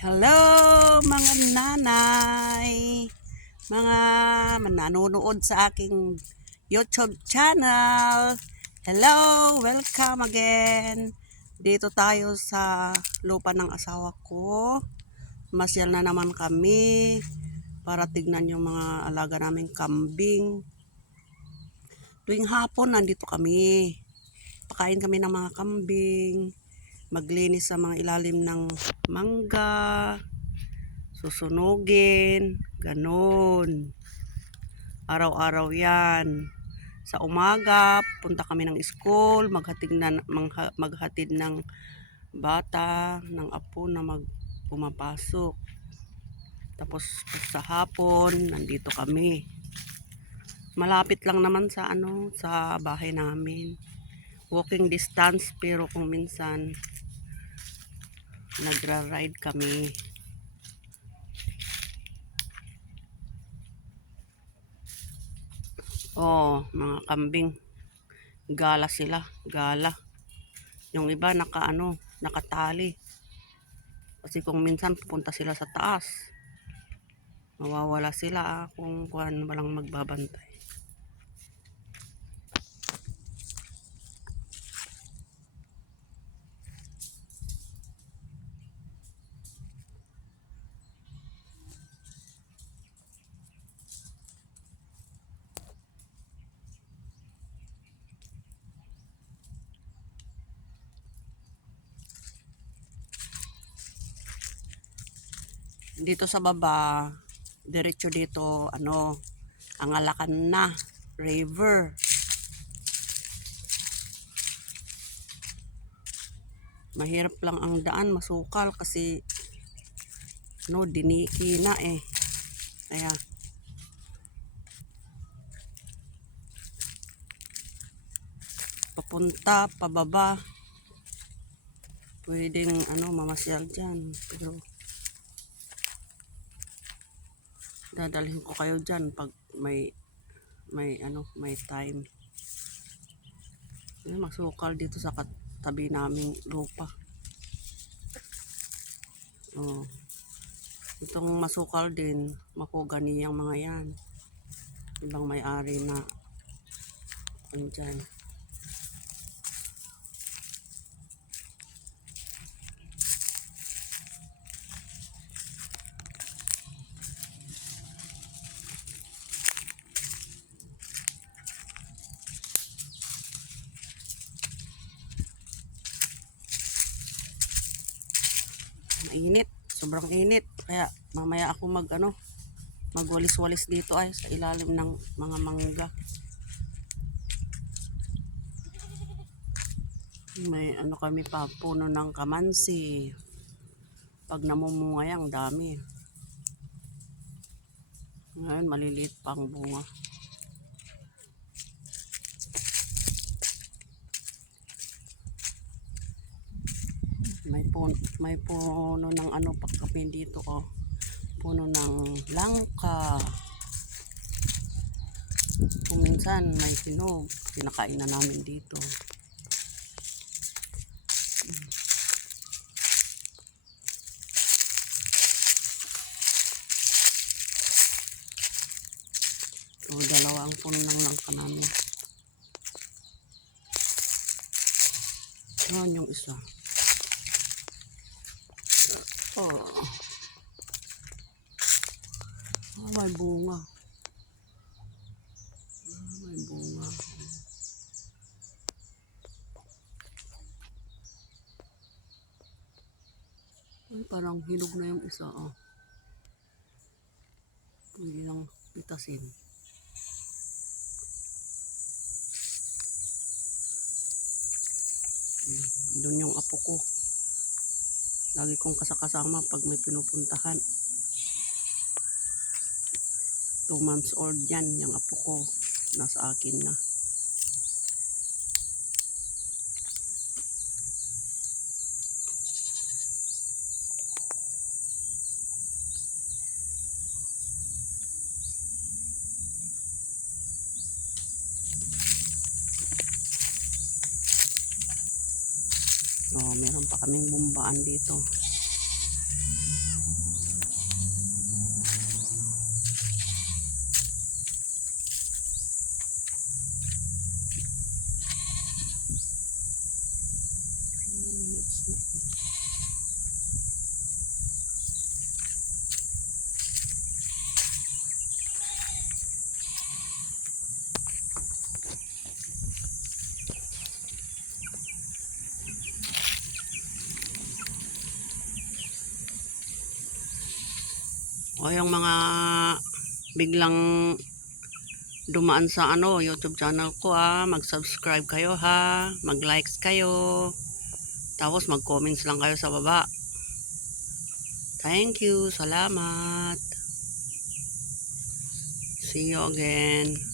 Hello mga nanay, mga nanonood sa aking YouTube channel. Hello, welcome again. Dito tayo sa lupa ng asawa ko. Masyal na naman kami para tignan yung mga alaga naming kambing. Tuwing hapon nandito kami. Pakain kami ng mga kambing. Maglinis sa mga ilalim ng mangga. Susunugin, ganon. Araw-araw yan. Sa umaga, punta kami ng school, maghatid ng bata, ng apo na pumapasok. Tapos sa hapon, nandito kami. Malapit lang naman sa sa bahay namin. Walking distance, pero kung minsan nagra-ride kami. Oh, mga kambing. Gala sila, gala. Yung iba nakatali. Kasi kung minsan pupunta sila sa taas, mawawala sila kung walang magbabantay. Dito sa baba, diretso dito, ang Alacanna River. Mahirap lang ang daan, masukal kasi diniki na eh. Kaya papunta, pababa, pwedeng mamasyal dyan. Pero dadalhin ko kayo dyan pag may time. Masukal dito sa tabi naming lupa. Oh. Itong masukal din, mahogany ang mga yan. Ibang may-ari na andyan. Mainit, sobrang init. Kaya mamaya ako magwalis-walis dito ay sa ilalim ng mga mangga. May kami pa, puno ng kamansi. Pag namumunga yan, dami. Ngayon maliliit pang bunga. May puno ng pagkape dito puno ng langka. Kung minsan may hinog, pinakain na namin dito. So, dalawa ang puno ng langka namin. Yan yung isa. Oh. May bunga. May bunga. Ay, parang hinog na yung isa. Pwede lang pitasin. Doon yung apo ko. Lagi kong kasama pag may pinupuntahan. 2 months old yan, yung apo ko. Nasa akin na. So, meron pa kaming bumbaan dito. O yung mga biglang dumaan sa YouTube channel ko mag-subscribe kayo mag-likes kayo. Tapos mag-comments lang kayo sa baba. Thank you, salamat. See you again.